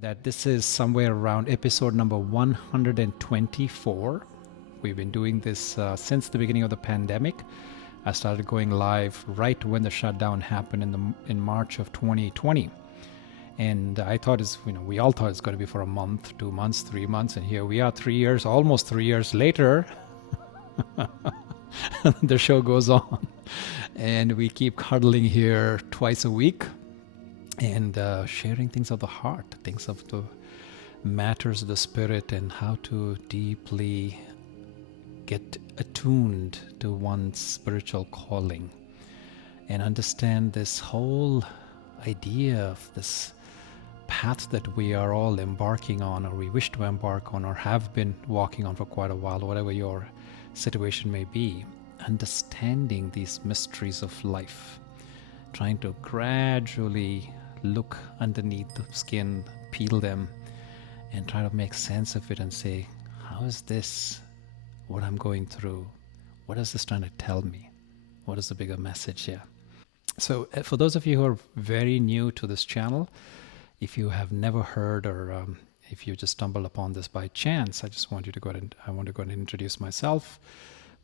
that this is somewhere around episode number 124. We've been doing this since the beginning of the pandemic. I started going live right when the shutdown happened in March of 2020. And I thought we all thought it's going to be for a month, 2 months, 3 months. And here we are 3 years, almost 3 years later. The show goes on. And we keep huddling here twice a week and sharing things of the heart, things of the matters of the spirit, and how to deeply get attuned to one's spiritual calling and understand this whole idea of this path that we are all embarking on, or we wish to embark on, or have been walking on for quite a while, whatever your situation may be. Understanding these mysteries of life, trying to gradually look underneath the skin, peel them, and try to make sense of it and say, how is this what I'm going through? What is this trying to tell me? What is the bigger message here? So for those of you who are very new to this channel, if you have never heard, or if you just stumbled upon this by chance, I want to go ahead and introduce myself.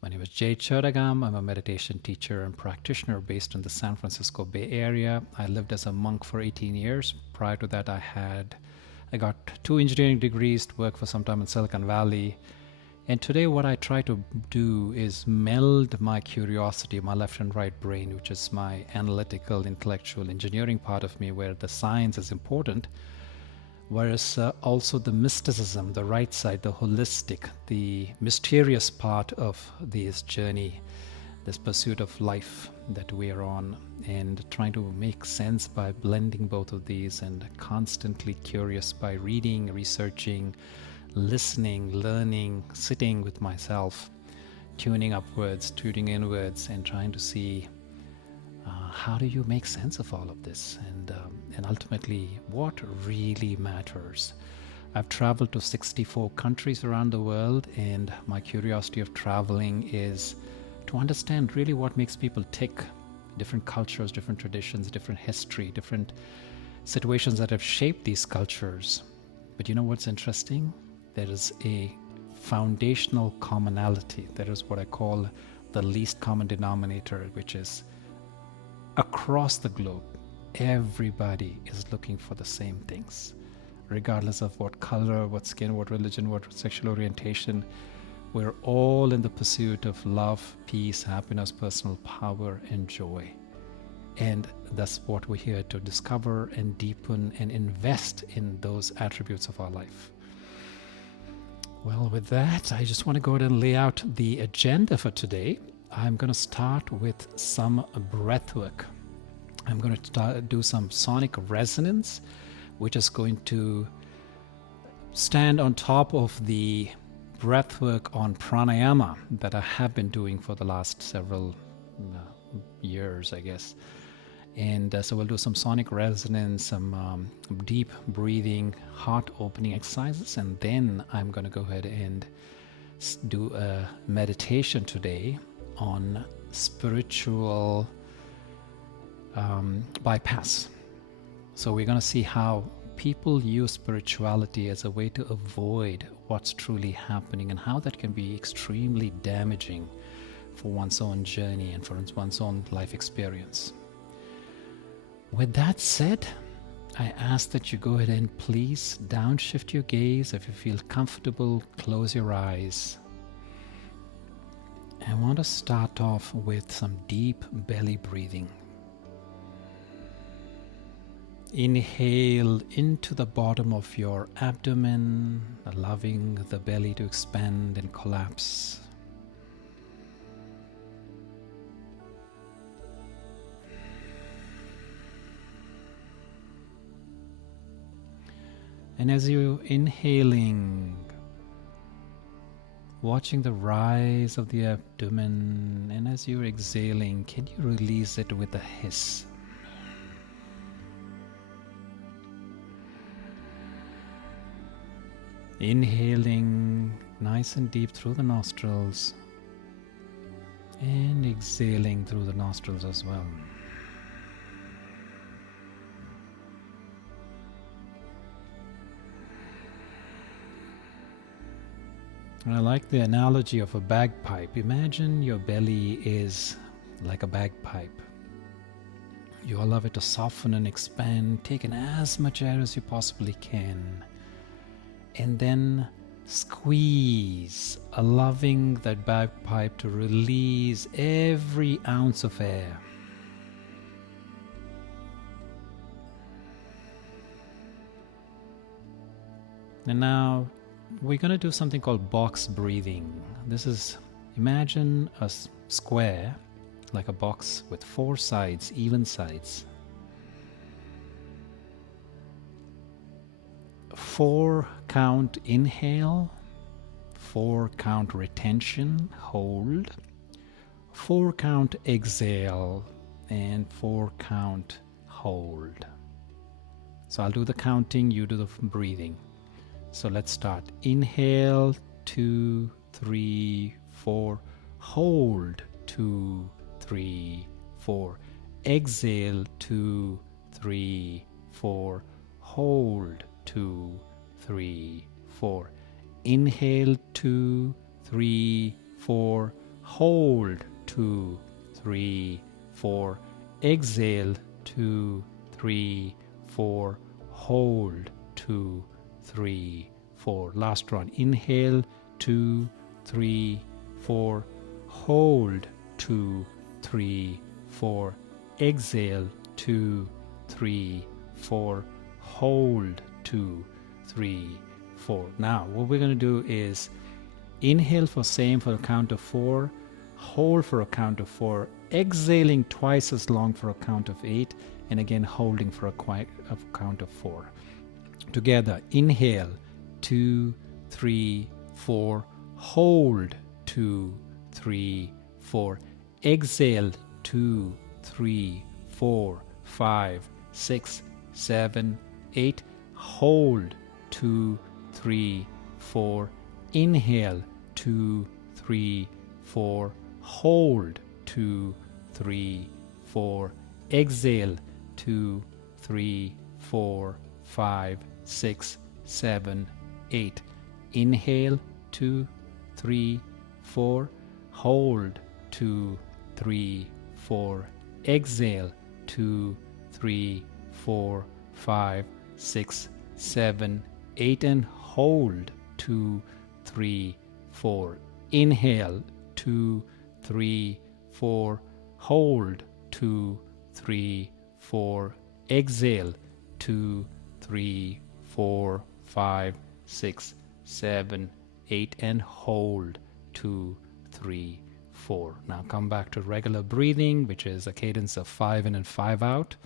My name is Jay Chodagam. I'm a meditation teacher and practitioner based in the San Francisco Bay Area. I lived as a monk for 18 years. Prior to that, I got 2 engineering degrees, worked for some time in Silicon Valley. And today what I try to do is meld my curiosity, my left and right brain, which is my analytical, intellectual, engineering part of me, where the science is important, whereas also the mysticism, the right side, the holistic, the mysterious part of this journey, this pursuit of life that we are on, and trying to make sense by blending both of these, and constantly curious by reading, researching, listening, learning, sitting with myself, tuning upwards, tuning inwards, and trying to see how do you make sense of all of this, and ultimately what really matters. I've traveled to 64 countries around the world, and my curiosity of traveling is to understand really what makes people tick. Different cultures, different traditions, different history, different situations that have shaped these cultures. But you know what's interesting? There is a foundational commonality. That is what I call the least common denominator, which is across the globe, everybody is looking for the same things, regardless of what color, what skin, what religion, what sexual orientation. We're all in the pursuit of love, peace, happiness, personal power, and joy. And that's what we're here to discover and deepen and invest in those attributes of our life. Well, with that, I just want to go ahead and lay out the agenda for today. I'm going to start with some breath work. I'm going to do some sonic resonance, which is going to stand on top of the breath work on pranayama that I have been doing for the last several years, I guess. And so we'll do some sonic resonance, some deep breathing, heart opening exercises, and then I'm going to go ahead and do a meditation today on spiritual bypass. So we're going to see how people use spirituality as a way to avoid what's truly happening, and how that can be extremely damaging for one's own journey and for one's own life experience. With that said, I ask that you go ahead and please downshift your gaze. If you feel comfortable, close your eyes. I want to start off with some deep belly breathing. Inhale into the bottom of your abdomen, allowing the belly to expand and collapse. And as you're inhaling, watching the rise of the abdomen, and as you're exhaling, can you release it with a hiss? Inhaling nice and deep through the nostrils, and exhaling through the nostrils as well. I like the analogy of a bagpipe. Imagine your belly is like a bagpipe. You allow it to soften and expand, take in as much air as you possibly can, and then squeeze, allowing that bagpipe to release every ounce of air. And now we're going to do something called box breathing. This is, imagine a square, like a box with 4 sides, even sides. 4 count inhale, 4 count retention, hold, 4 count exhale, and 4 count hold. So I'll do the counting, you do the breathing. So let's start. Inhale, 2, 3, 4. Hold, 2, 3, 4. Exhale, 2, 3, 4. Hold, 2, 3, 4. Inhale, 2, 3, 4. Hold, 2, 3, 4. Exhale, 2, 3, 4. Hold, 2, 3, 4. Last one. Inhale, 2, 3, 4. Hold, 2, 3, 4. Exhale, 2, 3, 4. Hold, 2, 3, 4. Now, what we're going to do is inhale for same for a count of 4. Hold for a count of 4. Exhaling twice as long for a count of 8. And again, holding for a count of 4. Together, inhale, 2, 3, 4. Hold, 2, 3, 4. Exhale, 2, 3, 4, 5, 6, 7, 8. Hold, 2, 3, 4. Inhale, 2, 3, 4. Hold, 2, 3, 4. Exhale, 2, 3, 4, 5, 6, 7, 8. Inhale, 2, 3, 4. Hold, 2, 3, 4. Exhale, 2, 3, 4, 5, 6, 7, 8. And hold, 2, 3, 4. Inhale, 2, 3, 4. Hold, 2, 3, 4. Exhale, 2, 3, 4, 5, 6, 7, 8. And hold, 2, 3, 4. Now come back to regular breathing, which is a cadence of 5 in and 5 out.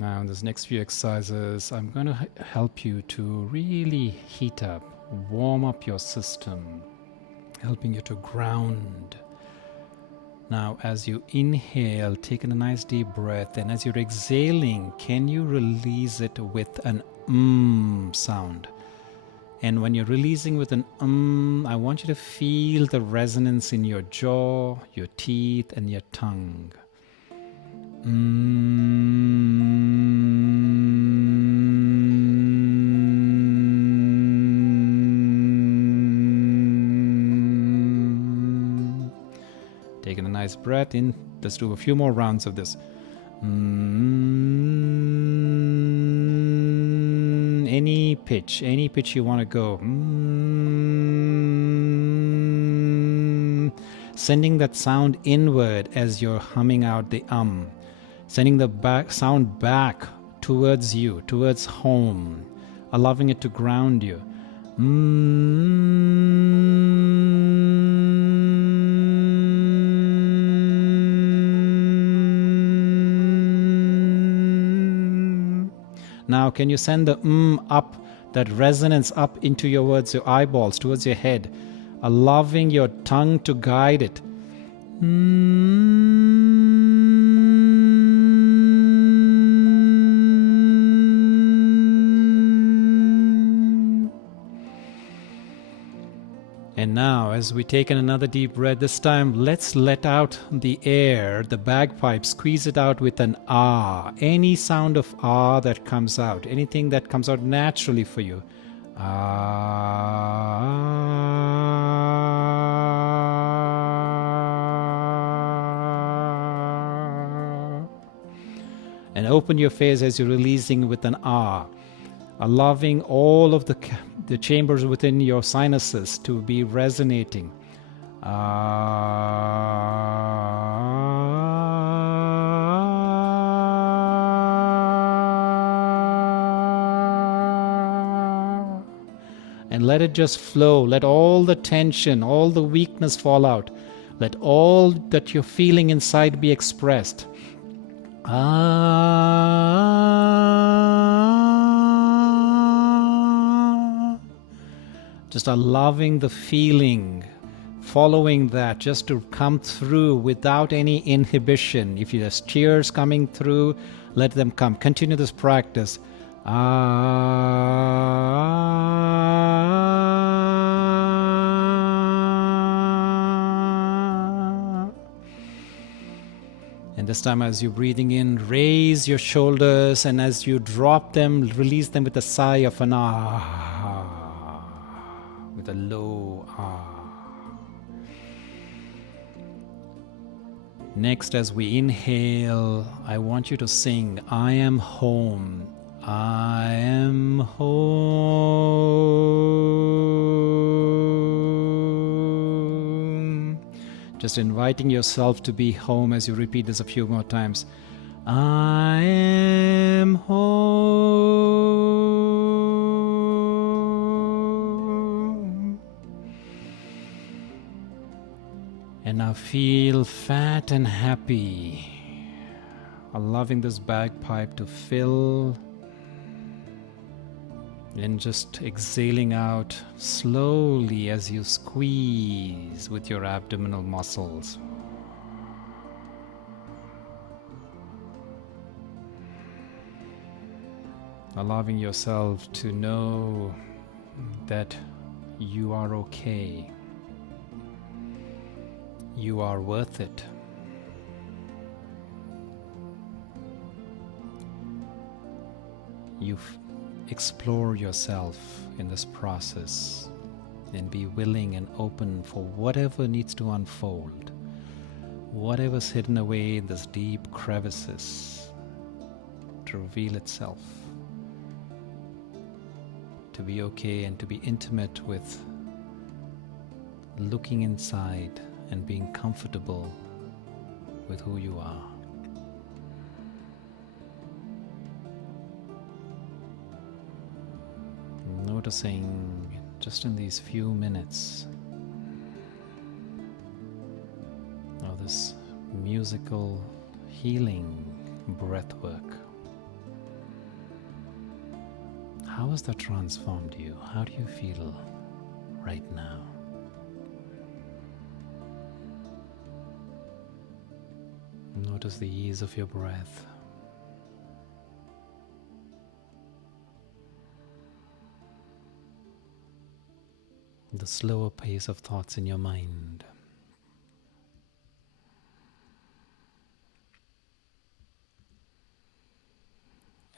Now in this next few exercises, I'm going to help you to really heat up, warm up your system, helping you to ground. Now as you inhale, take in a nice deep breath, and as you're exhaling, can you release it with an sound? And when you're releasing with an I want you to feel the resonance in your jaw, your teeth, and your tongue. Taking a nice breath in. Let's do a few more rounds of this. Any pitch you want to go. Sending that sound inward as you're humming out the Sending the sound back towards you, towards home, allowing it to ground you. Now, can you send the up, that resonance up into your words, your eyeballs, towards your head, allowing your tongue to guide it? And now, as we take in another deep breath, this time let's let out the air, the bagpipe, squeeze it out with an ah. Any sound of ah that comes out, anything that comes out naturally for you. Ah. And open your face as you're releasing with an ah, allowing all of the chambers within your sinuses to be resonating. And let it just flow. Let all the tension, all the weakness fall out. Let all that you're feeling inside be expressed. Just allowing the feeling, following that, just to come through without any inhibition. If there's tears coming through, let them come. Continue this practice. And this time, as you're breathing in, raise your shoulders, and as you drop them, release them with a sigh of an ah, with a low ah. Next, as we inhale, I want you to sing, I am home, I am home. Just inviting yourself to be home as you repeat this a few more times. I am home. And now feel fat and happy, allowing this bagpipe to fill and just exhaling out slowly as you squeeze with your abdominal muscles. Allowing yourself to know that you are okay. You are worth it. You explore yourself in this process and be willing and open for whatever needs to unfold, whatever's hidden away in this deep crevices to reveal itself, to be okay and to be intimate with looking inside and being comfortable with who you are. Noticing just in these few minutes of this musical healing breath work, how has that transformed you? How do you feel right now? Notice the ease of your breath. The slower pace of thoughts in your mind.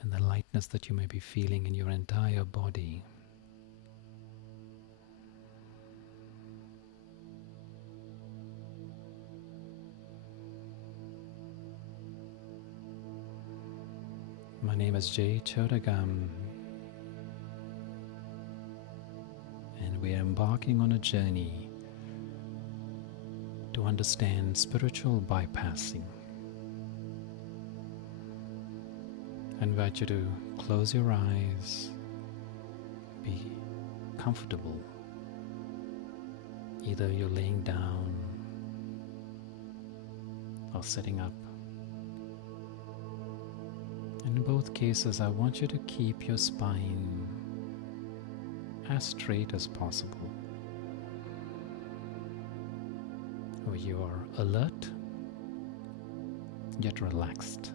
And the lightness that you may be feeling in your entire body. My name is Jay Chodagam, and we are embarking on a journey to understand spiritual bypassing. I invite you to close your eyes, be comfortable. Either you're laying down or sitting up. In both cases, I want you to keep your spine as straight as possible. Where you are alert, yet relaxed.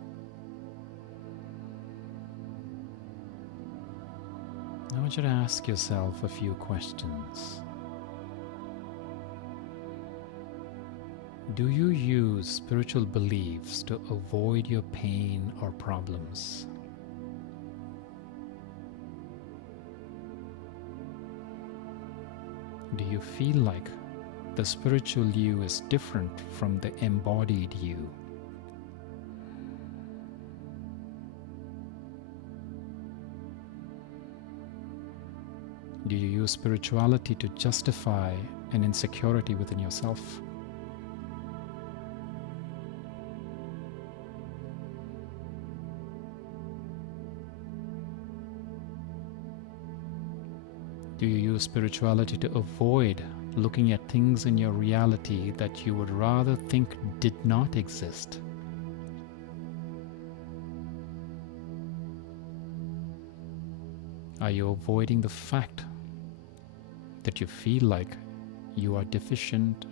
I want you to ask yourself a few questions. Do you use spiritual beliefs to avoid your pain or problems? Do you feel like the spiritual you is different from the embodied you? Do you use spirituality to justify an insecurity within yourself? Do you use spirituality to avoid looking at things in your reality that you would rather think did not exist? Are you avoiding the fact that you feel like you are deficient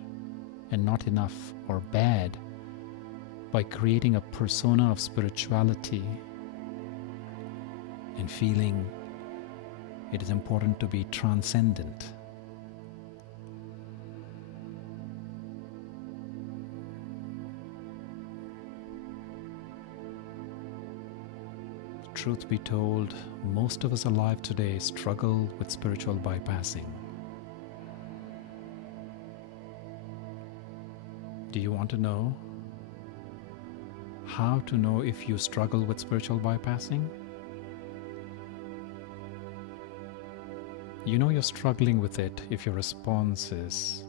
and not enough or bad by creating a persona of spirituality and feeling it is important to be transcendent? Truth be told, most of us alive today struggle with spiritual bypassing. Do you want to know how to know if you struggle with spiritual bypassing? You know you're struggling with it if your response is,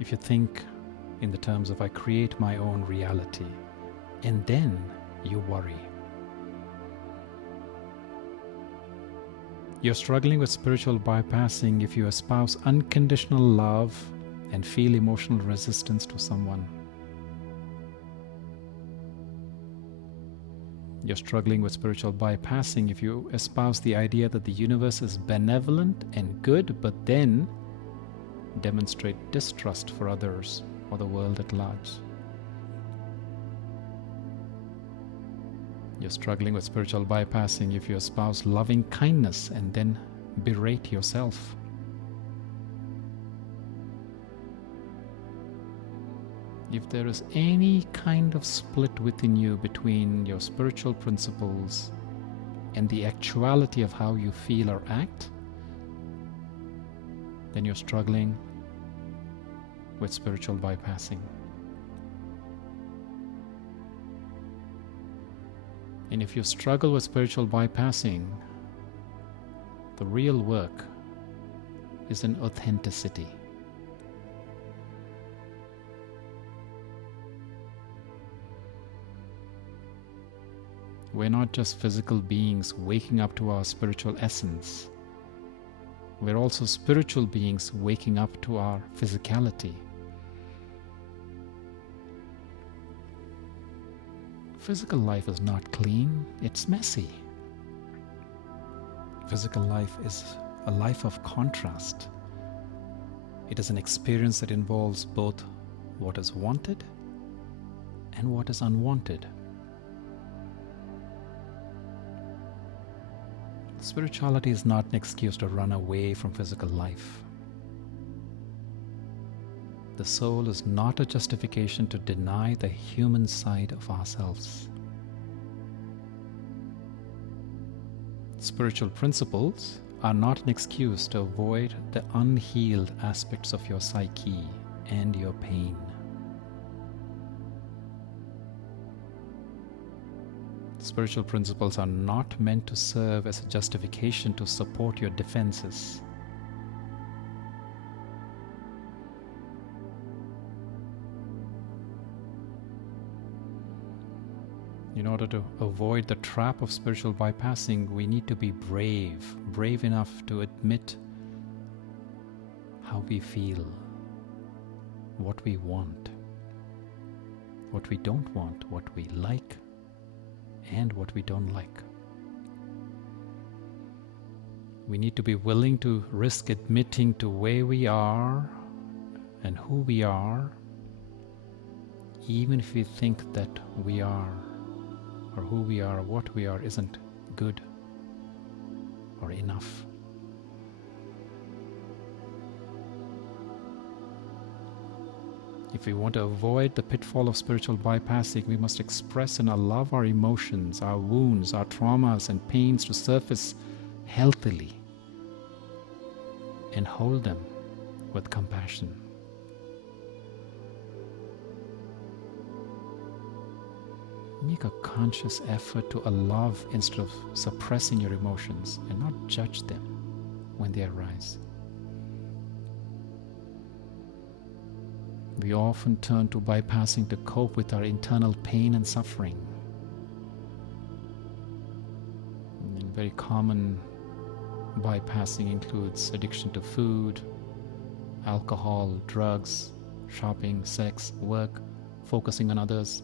if you think in the terms of I create my own reality, and then you worry. You're struggling with spiritual bypassing if you espouse unconditional love and feel emotional resistance to someone. You're struggling with spiritual bypassing if you espouse the idea that the universe is benevolent and good, but then demonstrate distrust for others or the world at large. You're struggling with spiritual bypassing if you espouse loving kindness and then berate yourself. If there is any kind of split within you between your spiritual principles and the actuality of how you feel or act, then you're struggling with spiritual bypassing. And if you struggle with spiritual bypassing, the real work is in authenticity. We're not just physical beings waking up to our spiritual essence. We're also spiritual beings waking up to our physicality. Physical life is not clean, it's messy. Physical life is a life of contrast. It is an experience that involves both what is wanted and what is unwanted. Spirituality is not an excuse to run away from physical life. The soul is not a justification to deny the human side of ourselves. Spiritual principles are not an excuse to avoid the unhealed aspects of your psyche and your pain. Spiritual principles are not meant to serve as a justification to support your defenses. In order to avoid the trap of spiritual bypassing, we need to be brave enough to admit how we feel, what we want, what we don't want, what we like, and what we don't like. We need to be willing to risk admitting to where we are and who we are, even if we think that we are, or who we are, or what we are, isn't good or enough. If we want to avoid the pitfall of spiritual bypassing, we must express and allow our emotions, our wounds, our traumas and pains to surface healthily and hold them with compassion. Make a conscious effort to allow instead of suppressing your emotions and not judge them when they arise. We often turn to bypassing to cope with our internal pain and suffering. And very common bypassing includes addiction to food, alcohol, drugs, shopping, sex, work, focusing on others,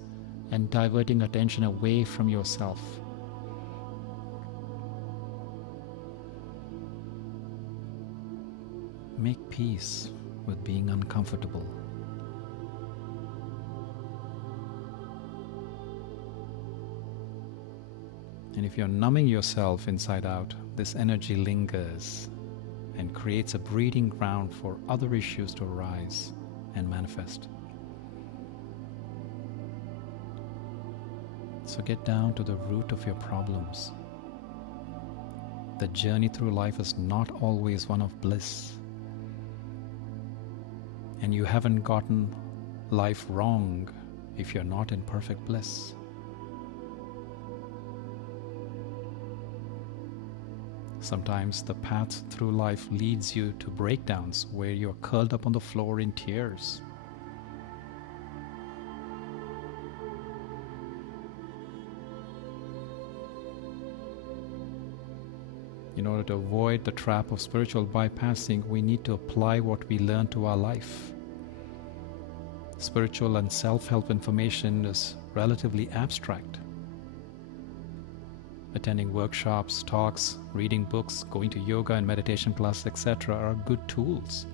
and diverting attention away from yourself. Make peace with being uncomfortable. And if you're numbing yourself inside out, this energy lingers and creates a breeding ground for other issues to arise and manifest. So get down to the root of your problems. The journey through life is not always one of bliss. And you haven't gotten life wrong if you're not in perfect bliss. Sometimes the path through life leads you to breakdowns where you're curled up on the floor in tears. In order to avoid the trap of spiritual bypassing, we need to apply what we learn to our life. Spiritual and self-help information is relatively abstract. Attending workshops, talks, reading books, going to yoga and meditation classes, etc. are good tools.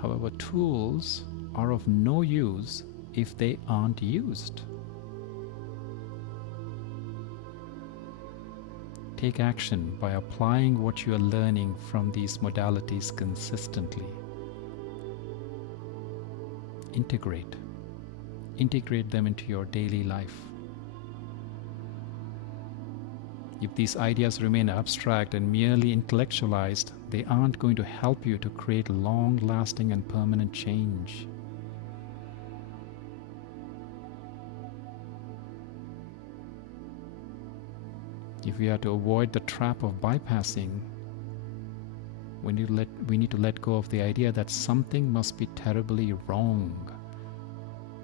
However, tools are of no use if they aren't used. Take action by applying what you are learning from these modalities consistently. Integrate them into your daily life. If these ideas remain abstract and merely intellectualized, they aren't going to help you to create long-lasting and permanent change. If we are to avoid the trap of bypassing, we need to let go of the idea that something must be terribly wrong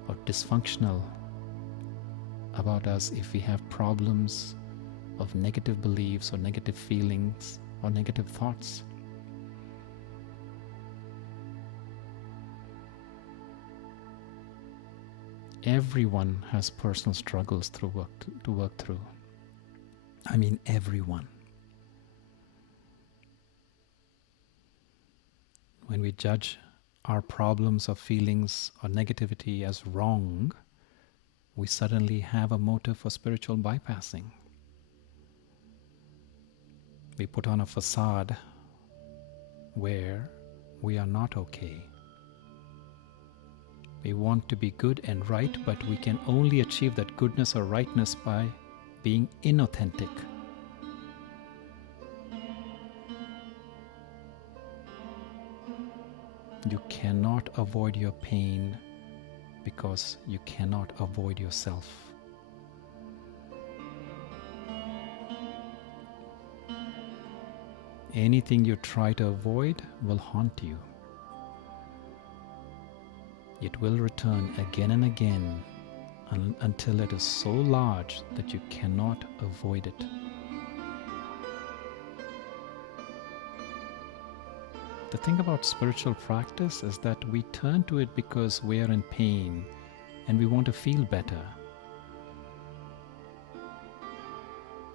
or dysfunctional about us if we have problems of negative beliefs or negative feelings or negative thoughts. Everyone has personal struggles to work through. I mean, everyone. When we judge our problems or feelings or negativity as wrong, we suddenly have a motive for spiritual bypassing. We put on a facade where we are not okay. We want to be good and right, but we can only achieve that goodness or rightness by being inauthentic. You cannot avoid your pain because you cannot avoid yourself. Anything you try to avoid will haunt you. It will return again and again until it is so large that you cannot avoid it. The thing about spiritual practice is that we turn to it because we are in pain and we want to feel better.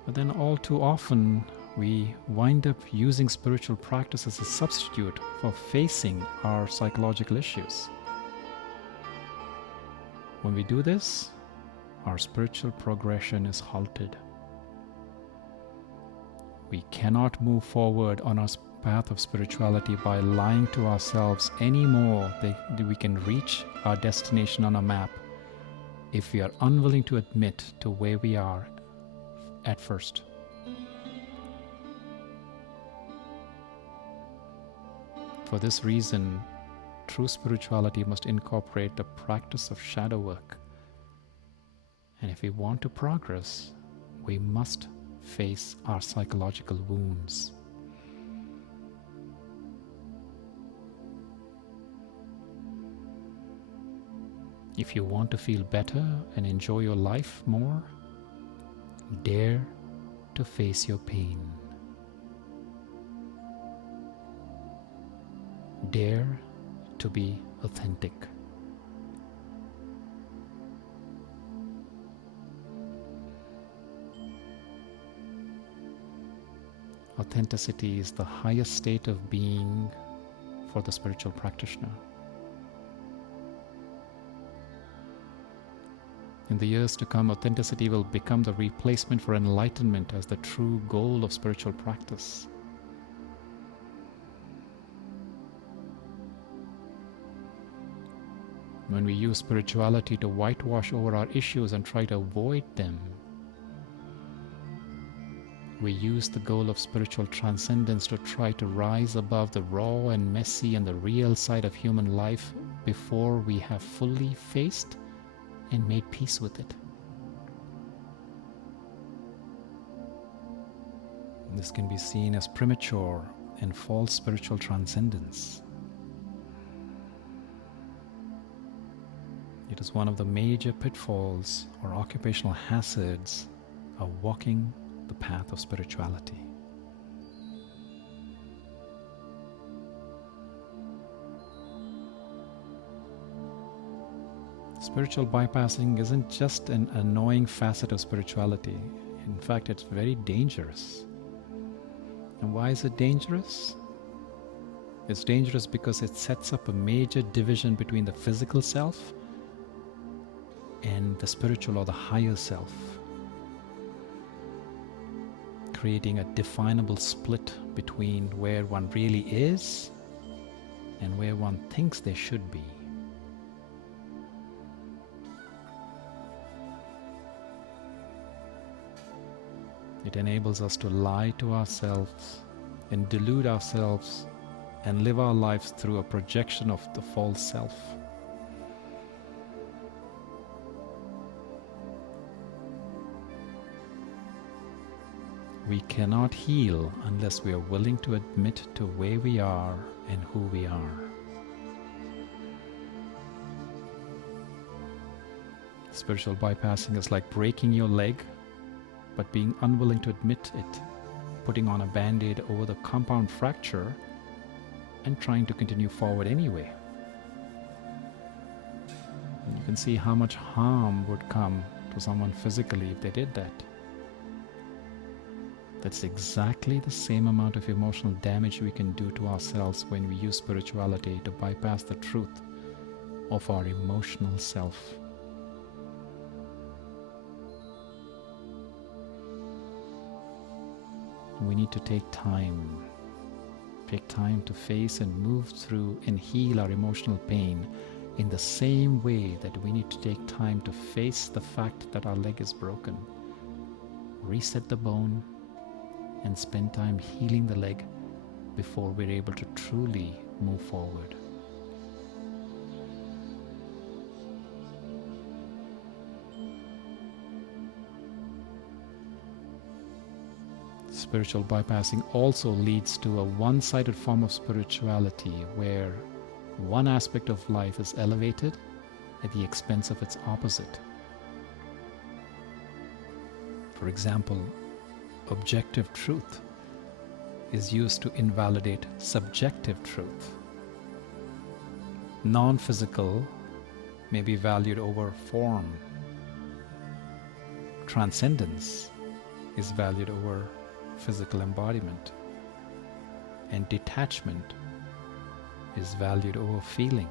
But then all too often we wind up using spiritual practice as a substitute for facing our psychological issues. When we do this, our spiritual progression is halted. We cannot move forward on our path of spirituality by lying to ourselves anymore that we can reach our destination on a map if we are unwilling to admit to where we are at first. For this reason, true spirituality must incorporate the practice of shadow work. And if we want to progress, we must face our psychological wounds. If you want to feel better and enjoy your life more, dare to face your pain. Dare to be authentic. Authenticity is the highest state of being for the spiritual practitioner. In the years to come, authenticity will become the replacement for enlightenment as the true goal of spiritual practice. When we use spirituality to whitewash over our issues and try to avoid them, we use the goal of spiritual transcendence to try to rise above the raw and messy and the real side of human life before we have fully faced and made peace with it. This can be seen as premature and false spiritual transcendence. It is one of the major pitfalls or occupational hazards of walking the path of spirituality. Spiritual bypassing isn't just an annoying facet of spirituality. In fact, it's very dangerous. And why is it dangerous? It's dangerous because it sets up a major division between the physical self and the spiritual or the higher self, creating a definable split between where one really is and where one thinks they should be. It enables us to lie to ourselves and delude ourselves and live our lives through a projection of the false self. We cannot heal unless we are willing to admit to where we are and who we are. Spiritual bypassing is like breaking your leg, but being unwilling to admit it, putting on a band-aid over the compound fracture, and trying to continue forward anyway. And you can see how much harm would come to someone physically if they did that. That's exactly the same amount of emotional damage we can do to ourselves when we use spirituality to bypass the truth of our emotional self. We need to take time to face and move through and heal our emotional pain in the same way that we need to take time to face the fact that our leg is broken, reset the bone, and spend time healing the leg before we're able to truly move forward. Spiritual bypassing also leads to a one-sided form of spirituality where one aspect of life is elevated at the expense of its opposite. For example, objective truth is used to invalidate subjective truth. Non-physical may be valued over form. Transcendence is valued over physical embodiment. And detachment is valued over feeling.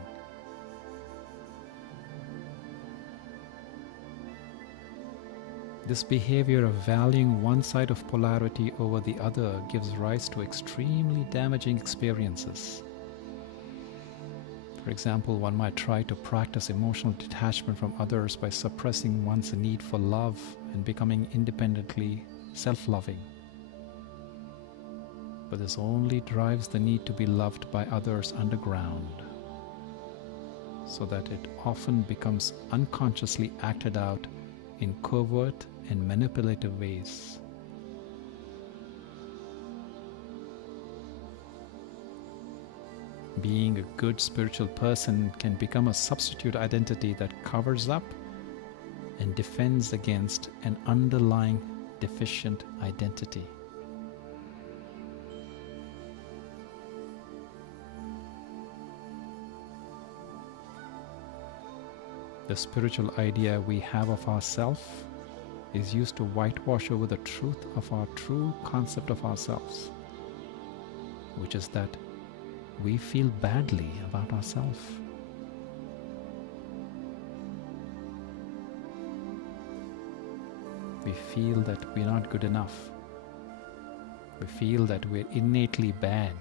This behavior of valuing one side of polarity over the other gives rise to extremely damaging experiences. For example, one might try to practice emotional detachment from others by suppressing one's need for love and becoming independently self-loving. But this only drives the need to be loved by others underground, so that it often becomes unconsciously acted out in covert and manipulative ways. Being a good spiritual person can become a substitute identity that covers up and defends against an underlying deficient identity. The spiritual idea we have of ourselves is used to whitewash over the truth of our true concept of ourselves, which is that we feel badly about ourselves. We feel that we're not good enough. We feel that we're innately bad.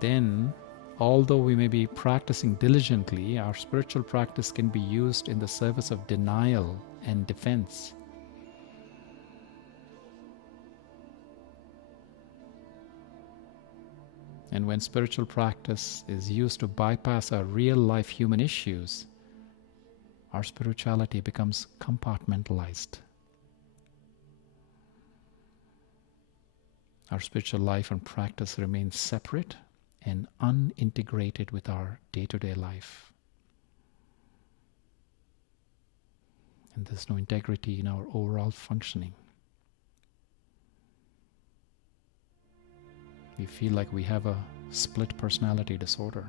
Then, although we may be practicing diligently, our spiritual practice can be used in the service of denial and defense. And when spiritual practice is used to bypass our real-life human issues, our spirituality becomes compartmentalized. Our spiritual life and practice remain separate and unintegrated with our day-to-day life. And there's no integrity in our overall functioning. We feel like we have a split personality disorder.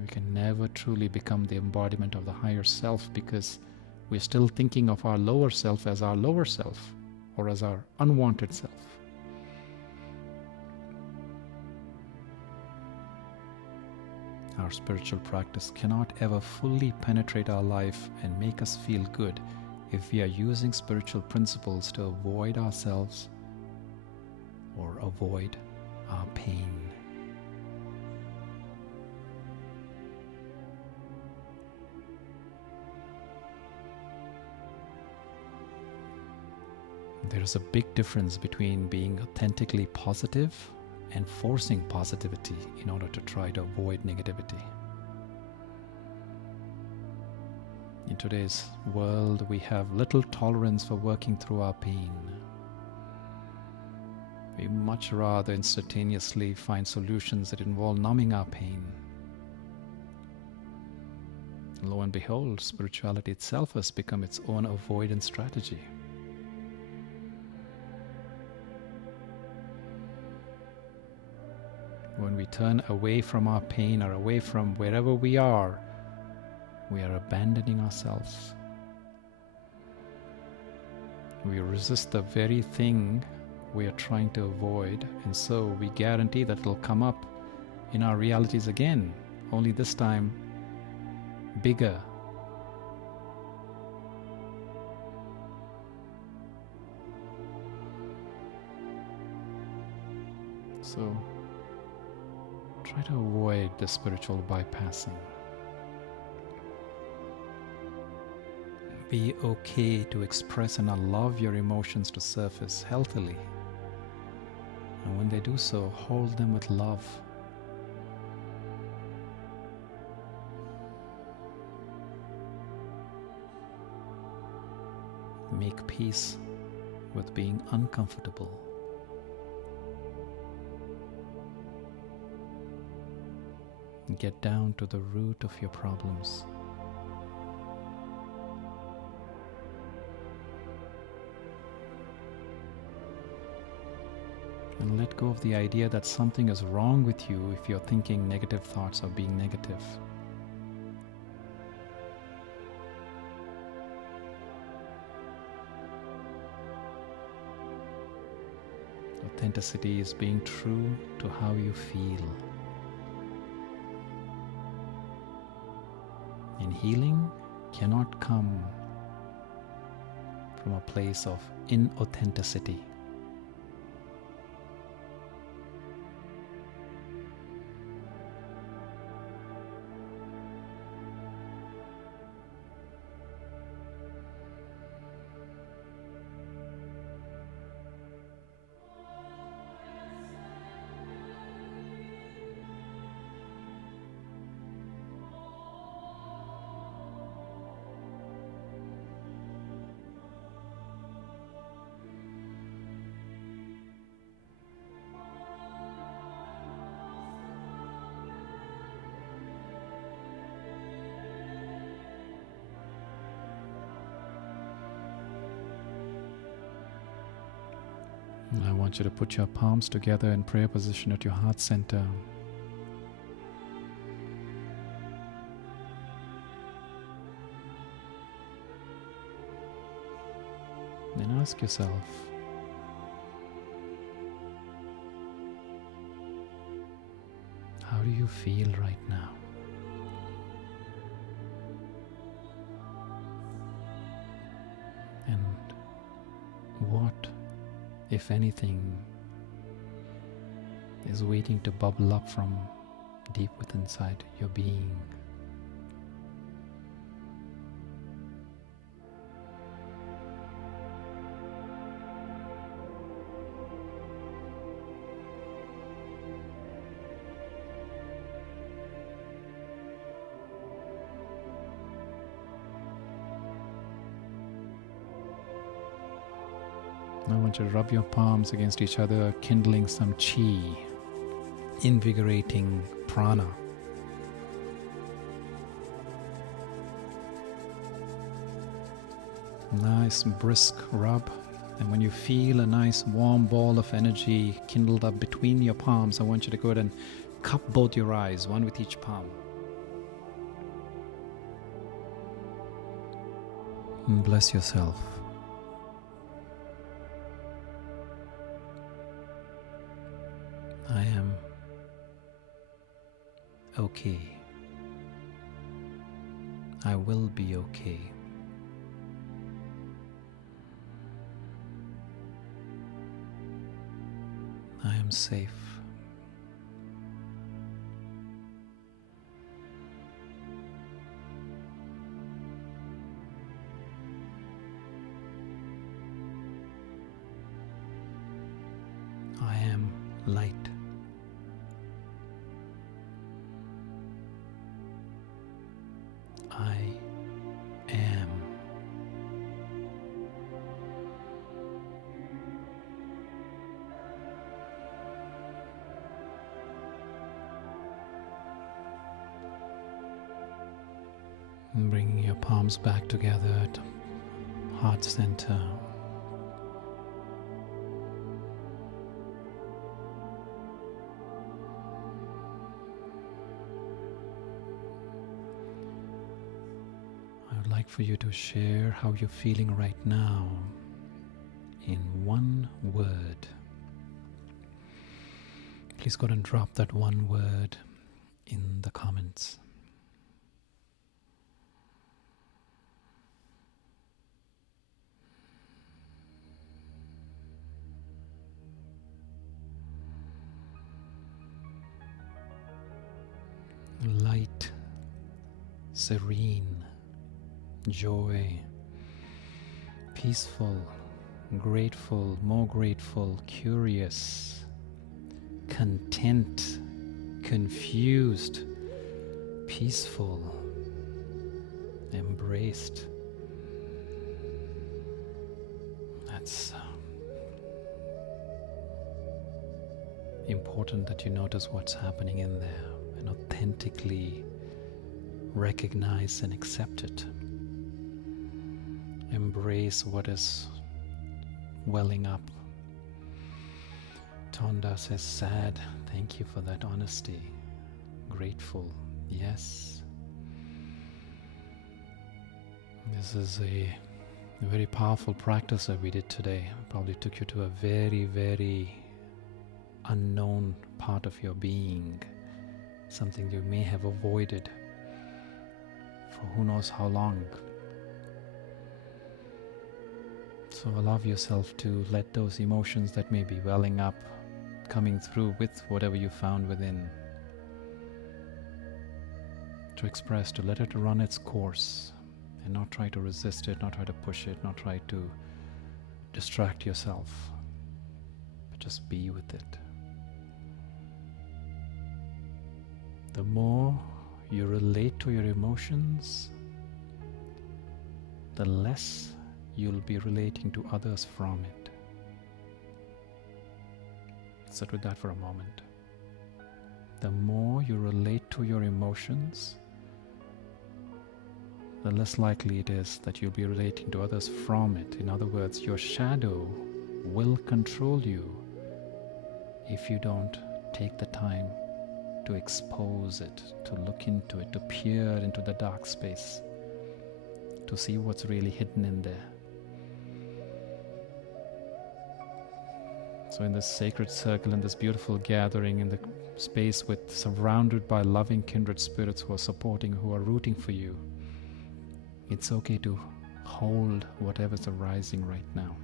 We can never truly become the embodiment of the higher self because we're still thinking of our lower self as our lower self or as our unwanted self. Our spiritual practice cannot ever fully penetrate our life and make us feel good if we are using spiritual principles to avoid ourselves or avoid our pain. There is a big difference between being authentically positive and forcing positivity in order to try to avoid negativity. In today's world, we have little tolerance for working through our pain. We much rather instantaneously find solutions that involve numbing our pain. Lo and behold, spirituality itself has become its own avoidance strategy. When we turn away from our pain or away from wherever we are abandoning ourselves. We resist the very thing we are trying to avoid, and so we guarantee that it will come up in our realities again, only this time bigger. So try to avoid the spiritual bypassing. Be okay to express and allow your emotions to surface healthily. And when they do so, hold them with love. Make peace with being uncomfortable. Get down to the root of your problems. And let go of the idea that something is wrong with you if you're thinking negative thoughts or being negative. Authenticity is being true to how you feel. healing cannot come from a place of inauthenticity. I want you to put your palms together in prayer position at your heart center. Then ask yourself, how do you feel right now? And what, if anything, is waiting to bubble up from deep within inside your being? I want you to rub your palms against each other, kindling some chi, invigorating prana. Nice brisk rub. And when you feel a nice warm ball of energy kindled up between your palms, I want you to go ahead and cup both your eyes, one with each palm. And bless yourself. I am okay. I will be okay. I am safe. I am light. I am. And bringing your palms back together at heart center. I would like for you to share how you're feeling right now in one word. Please go ahead and drop that one word in the comments. Light, serene, joy, peaceful, grateful, more grateful, curious, content, confused, peaceful, embraced. That's important that you notice what's happening in there and authentically recognize and accept it. Embrace what is welling up. Tonda says sad. Thank you for that honesty. Grateful. Yes. This is a very powerful practice that we did today. Probably took you to a very, very unknown part of your being. Something you may have avoided for who knows how long. So allow yourself to let those emotions that may be welling up, coming through with whatever you found within, to express, to let it run its course and not try to resist it, not try to push it, not try to distract yourself, but just be with it. The more you relate to your emotions, the less you'll be relating to others from it. Sit with that for a moment. The more you relate to your emotions, the less likely it is that you'll be relating to others from it. In other words, your shadow will control you if you don't take the time to expose it, to look into it, to peer into the dark space, to see what's really hidden in there. So in this sacred circle, in this beautiful gathering, in the space with surrounded by loving kindred spirits who are supporting, who are rooting for you, it's okay to hold whatever's arising right now.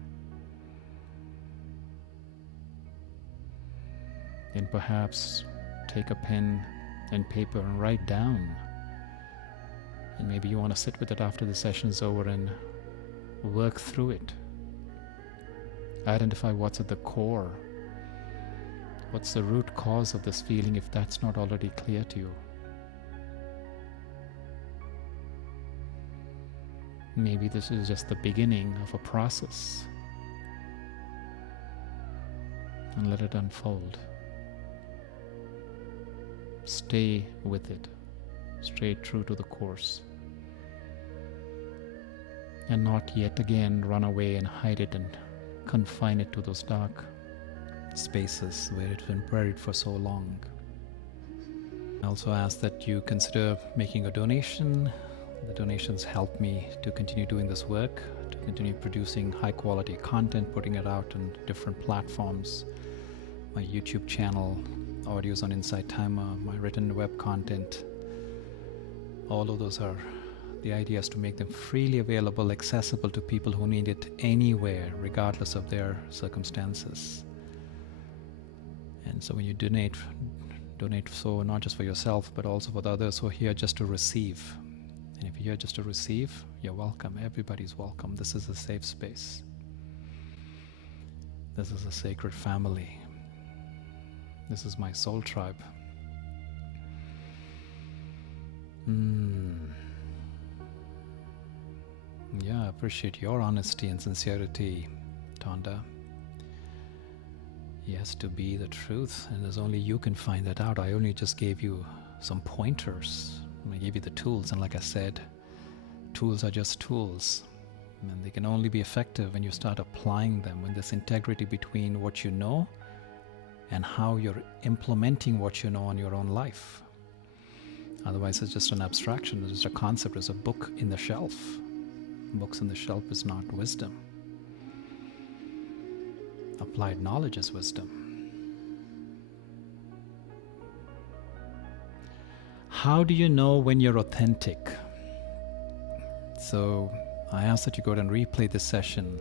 And perhaps take a pen and paper and write down. And maybe you want to sit with it after the session's over and work through it. Identify what's at the core. What's the root cause of this feeling if that's not already clear to you? Maybe this is just the beginning of a process. And let it unfold. Stay with it. Stay true to the course. And not yet again run away and hide it and confine it to those dark spaces where it's been buried for so long. I also ask that you consider making a donation. The donations help me to continue doing this work, to continue producing high quality content, putting it out on different platforms, my YouTube channel, audios on Insight Timer, my written web content. All of those are the idea is to make them freely available, accessible to people who need it anywhere, regardless of their circumstances. And so when you donate so not just for yourself, but also for the others who are here just to receive. And if you're here just to receive, you're welcome. Everybody's welcome. This is a safe space. This is a sacred family. This is my soul tribe. Yeah, I appreciate your honesty and sincerity, Tonda. Yes, to be the truth, and there's only you can find that out. I only just gave you some pointers. I gave you the tools, and like I said, tools are just tools. And they can only be effective when you start applying them, when there's integrity between what you know and how you're implementing what you know on your own life. Otherwise, it's just an abstraction, it's just a concept, it's a book in the shelf. Books on the shelf is not wisdom. Applied knowledge is wisdom. How do you know when you're authentic? So I ask that you go ahead and replay this session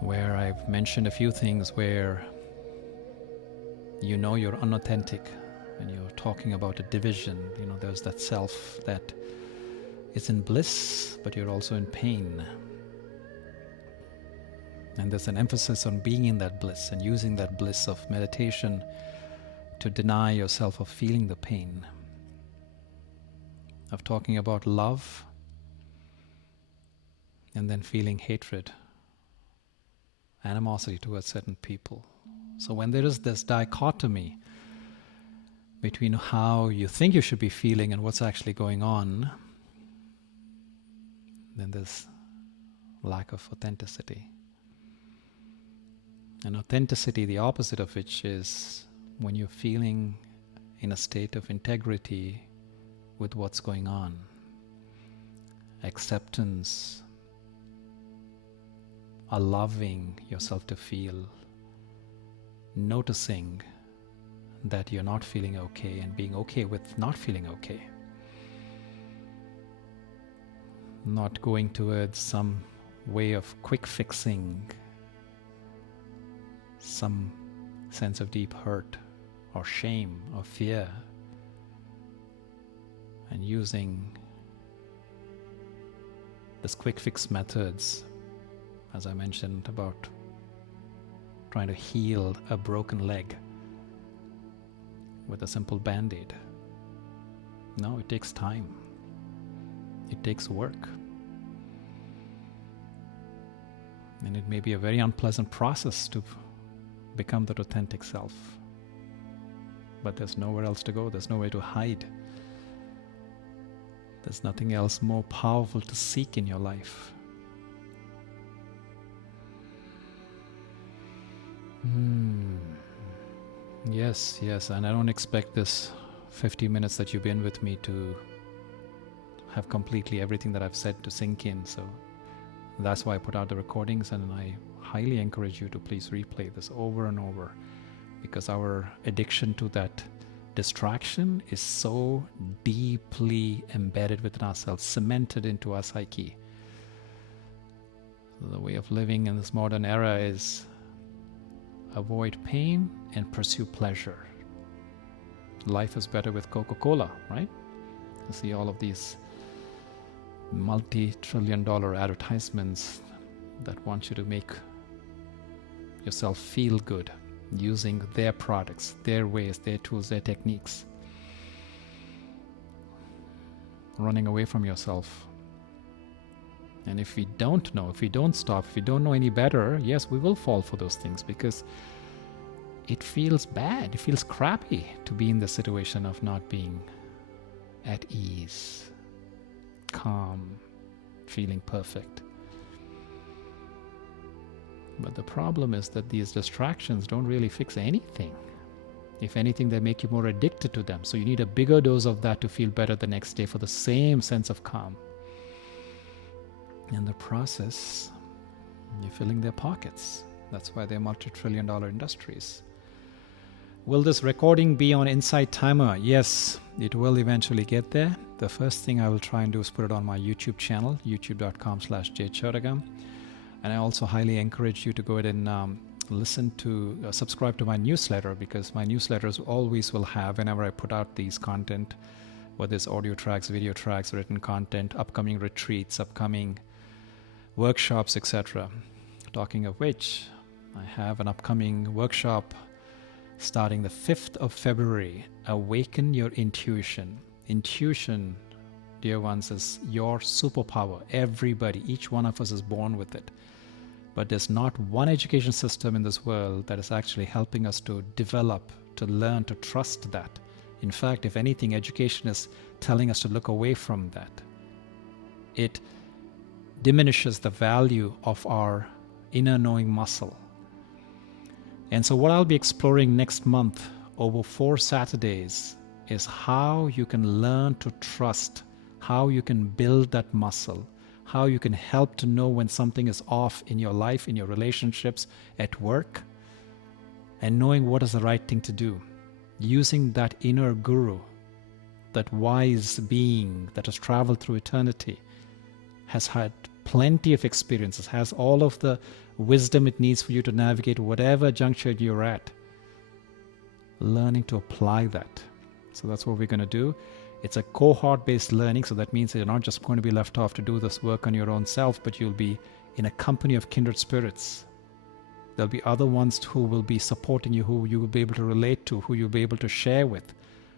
where I've mentioned a few things where you know you're unauthentic when you're talking about a division. You know, there's that self that is in bliss, but you're also in pain. And there's an emphasis on being in that bliss and using that bliss of meditation to deny yourself of feeling the pain. Of talking about love and then feeling hatred, animosity towards certain people. So when there is this dichotomy between how you think you should be feeling and what's actually going on, then there's lack of authenticity. And authenticity, the opposite of which is when you're feeling in a state of integrity with what's going on. Acceptance, allowing yourself to feel, noticing that you're not feeling okay and being okay with not feeling okay. not going towards some way of quick fixing some sense of deep hurt or shame or fear, and using this quick fix methods, as I mentioned about trying to heal a broken leg with a simple band-aid. No, it takes time. It takes work. And it may be a very unpleasant process to become that authentic self. But there's nowhere else to go. There's nowhere to hide. There's nothing else more powerful to seek in your life. Yes, and I don't expect this 50 minutes that you've been with me to have completely everything that I've said to sink in. So that's why I put out the recordings, and I highly encourage you to please replay this over and over, because our addiction to that distraction is so deeply embedded within ourselves, cemented into our psyche. The way of living in this modern era is avoid pain and pursue pleasure. Life is better with Coca-Cola, right? You see all of these multi-trillion-dollar advertisements that want you to make yourself feel good using their products, their ways, their tools, their techniques. Running away from yourself. And if we don't know, if we don't stop, if we don't know any better, yes, we will fall for those things, because it feels bad, it feels crappy to be in the situation of not being at ease, calm, feeling perfect. But the problem is that these distractions don't really fix anything. If anything, they make you more addicted to them. So you need a bigger dose of that to feel better the next day for the same sense of calm. In the process, you're filling their pockets. That's why they're multi-trillion-dollar industries. Will this recording be on Insight Timer? Yes, it will eventually get there. The first thing I will try and do is put it on my YouTube channel, youtube.com/jchodagam. And I also highly encourage you to go ahead and subscribe to my newsletter, because my newsletters always will have, whenever I put out these content, whether it's audio tracks, video tracks, written content, upcoming retreats, upcoming workshops, etc. Talking of which, I have an upcoming workshop starting the 5th of February, Awaken Your Intuition. Intuition, dear ones, is your superpower. Everybody, each one of us is born with it. But there's not one education system in this world that is actually helping us to develop, to learn, to trust that. In fact, if anything, education is telling us to look away from that. It diminishes the value of our inner knowing muscle. And so what I'll be exploring next month over 4 Saturdays is how you can learn to trust, how you can build that muscle, how you can help to know when something is off in your life, in your relationships, at work, and knowing what is the right thing to do. Using that inner guru, that wise being that has traveled through eternity, has had plenty of experiences, has all of the wisdom it needs for you to navigate whatever juncture you're at. Learning to apply that. So that's what we're going to do. It's a cohort-based learning, so that means that you're not just going to be left off to do this work on your own self, but you'll be in a company of kindred spirits. There'll be other ones who will be supporting you, who you will be able to relate to, who you'll be able to share with,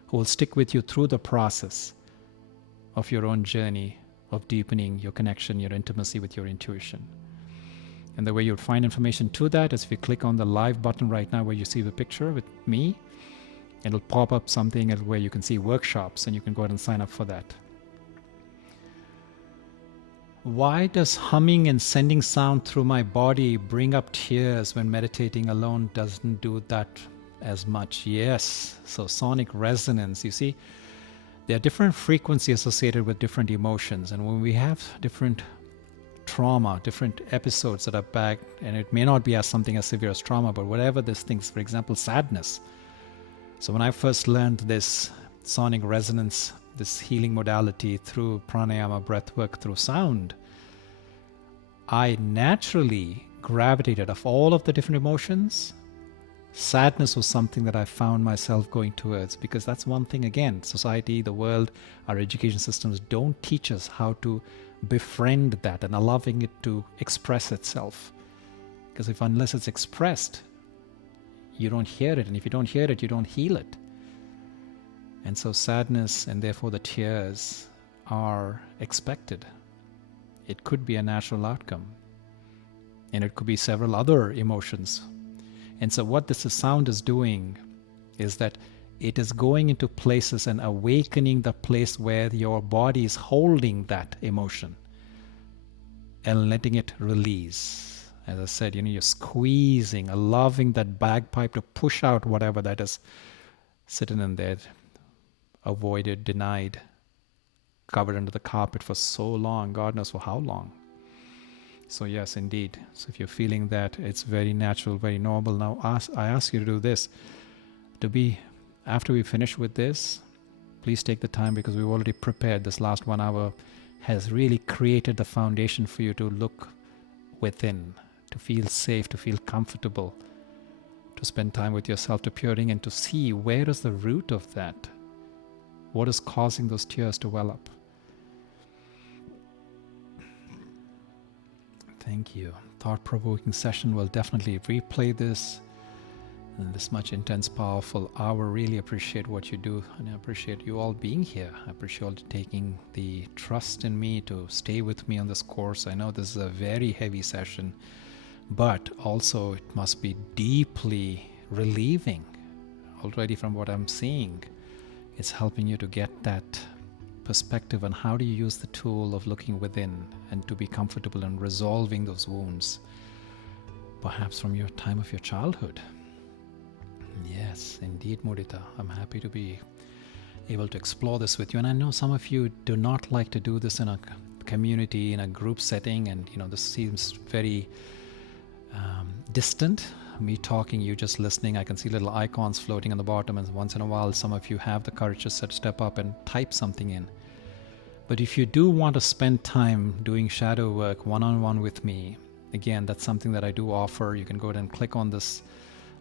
who will stick with you through the process of your own journey of deepening your connection, your intimacy with your intuition. And the way you'll find information to that is if you click on the live button right now where you see the picture with me, it'll pop up something where you can see workshops, and you can go ahead and sign up for that. Why does humming and sending sound through my body bring up tears when meditating alone doesn't do that as much? Yes, so sonic resonance, you see, there are different frequencies associated with different emotions, and when we have different trauma, different episodes that are back, and it may not be as something as severe as trauma, but whatever these things, for example, sadness. So when I first learned this sonic resonance, this healing modality through pranayama, breath work, through sound, I naturally gravitated, of all of the different emotions, sadness was something that I found myself going towards, because that's one thing, again, society, the world, our education systems don't teach us how to befriend that and allowing it to express itself. Because unless it's expressed, you don't hear it, and if you don't hear it, you don't heal it. And so sadness, and therefore the tears, are expected. It could be a natural outcome, and it could be several other emotions. And so what this sound is doing is that it is going into places and awakening the place where your body is holding that emotion and letting it release. As I said, you're squeezing, allowing that bagpipe to push out whatever that is sitting in there, avoided, denied, covered under the carpet for so long, God knows for how long. So yes, indeed. So if you're feeling that, it's very natural, very normal. Now I ask you to do this. After we finish with this, please take the time, because we've already prepared. This last 1 hour has really created the foundation for you to look within, to feel safe, to feel comfortable, to spend time with yourself, to peering and to see where is the root of that. What is causing those tears to well up? Thank you. Thought-provoking session. Will definitely replay this. And this much intense, powerful hour. Really appreciate what you do, and I appreciate you all being here. I appreciate you all taking the trust in me to stay with me on this course. I know this is a very heavy session, but also it must be deeply relieving. Already from what I'm seeing, it's helping you to get that perspective on how do you use the tool of looking within and to be comfortable in resolving those wounds, perhaps from your time of your childhood. Yes, indeed, Mudita. I'm happy to be able to explore this with you. And I know some of you do not like to do this in a community, in a group setting, and this seems very distant. Me talking, you just listening. I can see little icons floating on the bottom, and once in a while some of you have the courage to step up and type something in. But if you do want to spend time doing shadow work one-on-one with me, again, that's something that I do offer. You can go ahead and click on this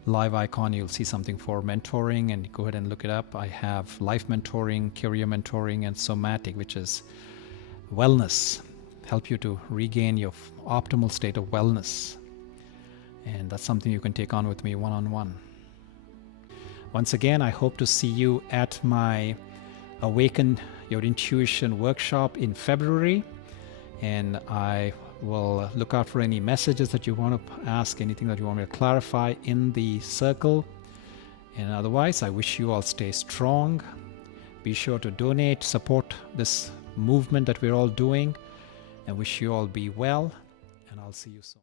live icon. You'll see something for mentoring, and go ahead and look it up. I have life mentoring, career mentoring, and somatic, which is wellness. Help you to regain your optimal state of wellness. And that's something you can take on with me one-on-one. Once again, I hope to see you at my Awaken Your Intuition workshop in February. And I will look out for any messages that you want to ask, anything that you want me to clarify in the circle. And otherwise, I wish you all stay strong. Be sure to donate, support this movement that we're all doing, and wish you all be well. And I'll see you soon.